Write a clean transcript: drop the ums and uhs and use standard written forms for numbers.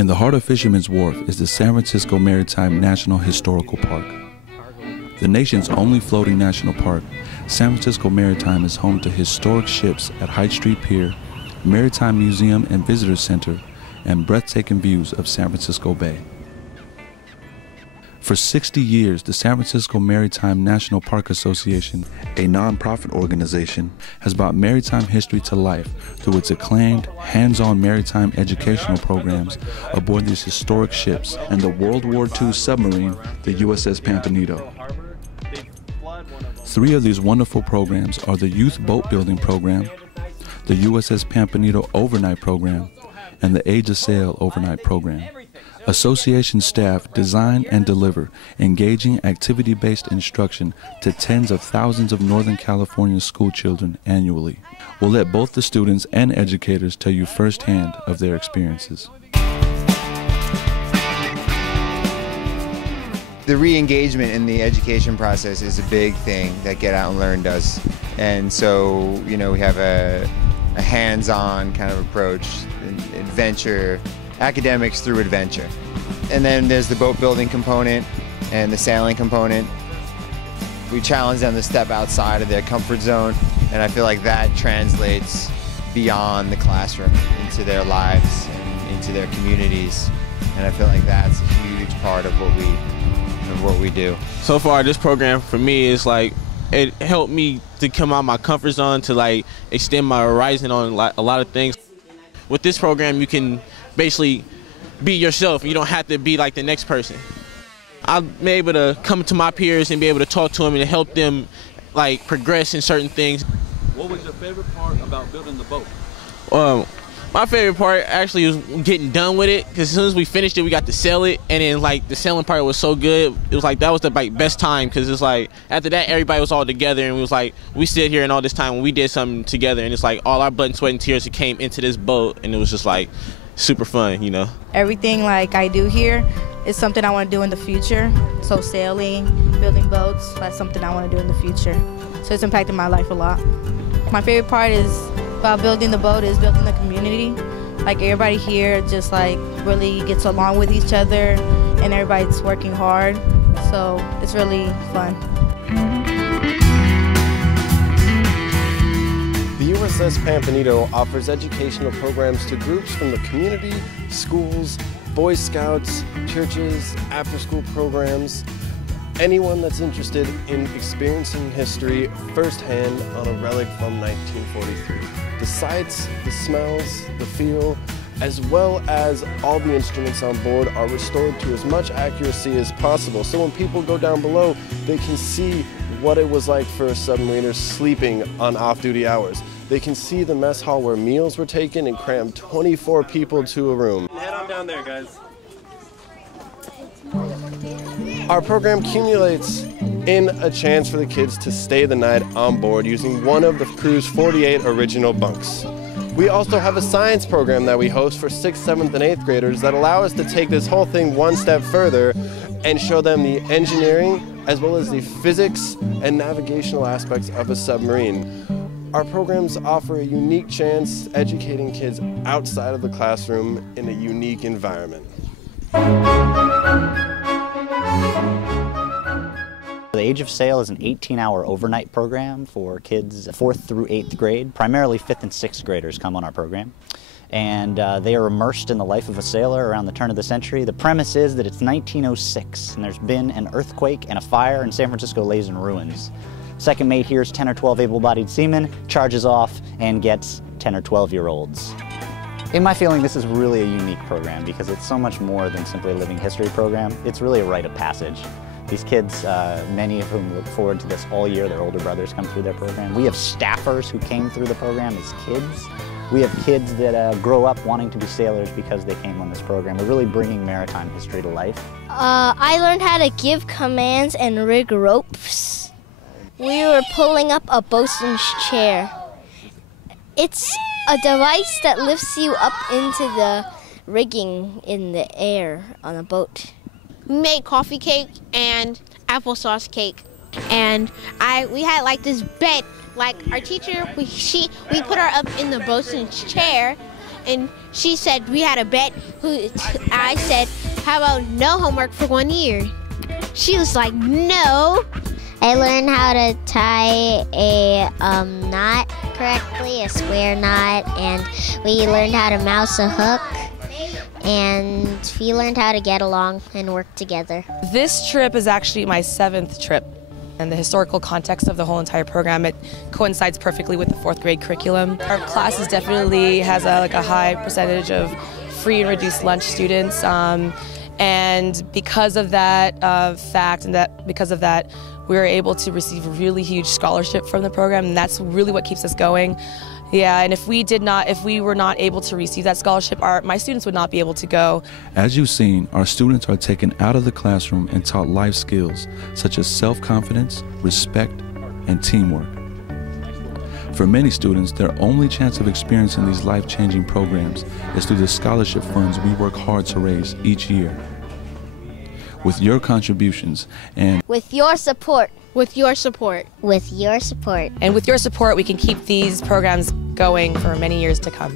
In the heart of Fisherman's Wharf is the San Francisco Maritime National Historical Park. The nation's only floating national park, San Francisco Maritime is home to historic ships at Hyde Street Pier, Maritime Museum and Visitor Center, and breathtaking views of San Francisco Bay. For 60 years, the San Francisco Maritime National Park Association, a nonprofit organization, has brought maritime history to life through its acclaimed, hands-on maritime educational programs aboard these historic ships and the World War II submarine, the USS Pampanito. 3 of these wonderful programs are the Youth Boat Building Program, the USS Pampanito Overnight Program, and the Age of Sail Overnight Program. Association staff design and deliver engaging activity-based instruction to tens of thousands of Northern California school children annually. We'll let both the students and educators tell you firsthand of their experiences. The re-engagement in the education process is a big thing that Get Out and Learn does. And so, we have a hands-on kind of approach, adventure, academics through adventure. And then there's the boat building component and the sailing component. We challenge them to step outside of their comfort zone, and I feel like that translates beyond the classroom into their lives and into their communities. And I feel like that's a huge part of what we do. So far, this program for me is it helped me to come out of my comfort zone, to extend my horizon on a lot of things. With this program, you can basically be yourself. You don't have to be like the next person. I'm able to come to my peers and be able to talk to them and help them progress in certain things. What was your favorite part about building the boat? My favorite part actually was getting done with it, because as soon as we finished it, we got to sell it, and then the selling part was so good. It was that was the best time, because it's after that everybody was all together, and we sit here and all this time when we did something together, and it's all our blood and sweat and tears that came into this boat, and it was just super fun, Everything I do here is something I want to do in the future. So sailing, building boats, that's something I want to do in the future. So it's impacted my life a lot. My favorite part is about building the boat is building the community. Everybody here just really gets along with each other, and everybody's working hard. So it's really fun. The USS Pampanito offers educational programs to groups from the community, schools, Boy Scouts, churches, after-school programs, anyone that's interested in experiencing history firsthand on a relic from 1943. The sights, the smells, the feel, as well as all the instruments on board are restored to as much accuracy as possible. So when people go down below, they can see what it was like for a submariner sleeping on off-duty hours. They can see the mess hall where meals were taken and crammed 24 people to a room. Head on down there, guys. Our program accumulates in a chance for the kids to stay the night on board using one of the crew's 48 original bunks. We also have a science program that we host for 6th, 7th, and 8th graders that allow us to take this whole thing one step further and show them the engineering as well as the physics and navigational aspects of a submarine. Our programs offer a unique chance educating kids outside of the classroom in a unique environment. The Age of Sail is an 18-hour overnight program for kids 4th through 8th grade. Primarily 5th and 6th graders come on our program. And they are immersed in the life of a sailor around the turn of the century. The premise is that it's 1906, and there's been an earthquake and a fire, and San Francisco lays in ruins. Second mate hears 10 or 12 able-bodied seamen, charges off, and gets 10 or 12-year-olds. In my feeling, this is really a unique program because it's so much more than simply a living history program. It's really a rite of passage. These kids, many of whom look forward to this all year, their older brothers come through their program. We have staffers who came through the program as kids. We have kids that grow up wanting to be sailors because they came on this program. We're really bringing maritime history to life. I learned how to give commands and rig ropes. We were pulling up a bosun's chair. It's a device that lifts you up into the rigging in the air on a boat. We made coffee cake and applesauce cake, and we had this bed. Our teacher, we put her up in the bosun's chair, and she said we had a bet. I said, how about no homework for 1 year? She was like, no. I learned how to tie a knot correctly, a square knot, and we learned how to mouse a hook, and we learned how to get along and work together. This trip is actually my 7th trip, and the historical context of the whole entire program, it coincides perfectly with the 4th grade curriculum. Our class is definitely has a high percentage of free and reduced lunch students, and because of that fact, and because of that, we were able to receive a really huge scholarship from the program, and that's really what keeps us going. Yeah, and if we were not able to receive that scholarship, my students would not be able to go. As you've seen, our students are taken out of the classroom and taught life skills such as self-confidence, respect, and teamwork. For many students, their only chance of experiencing these life-changing programs is through the scholarship funds we work hard to raise each year. With your contributions and with your support. With your support. With your support. And with your support, we can keep these programs going for many years to come.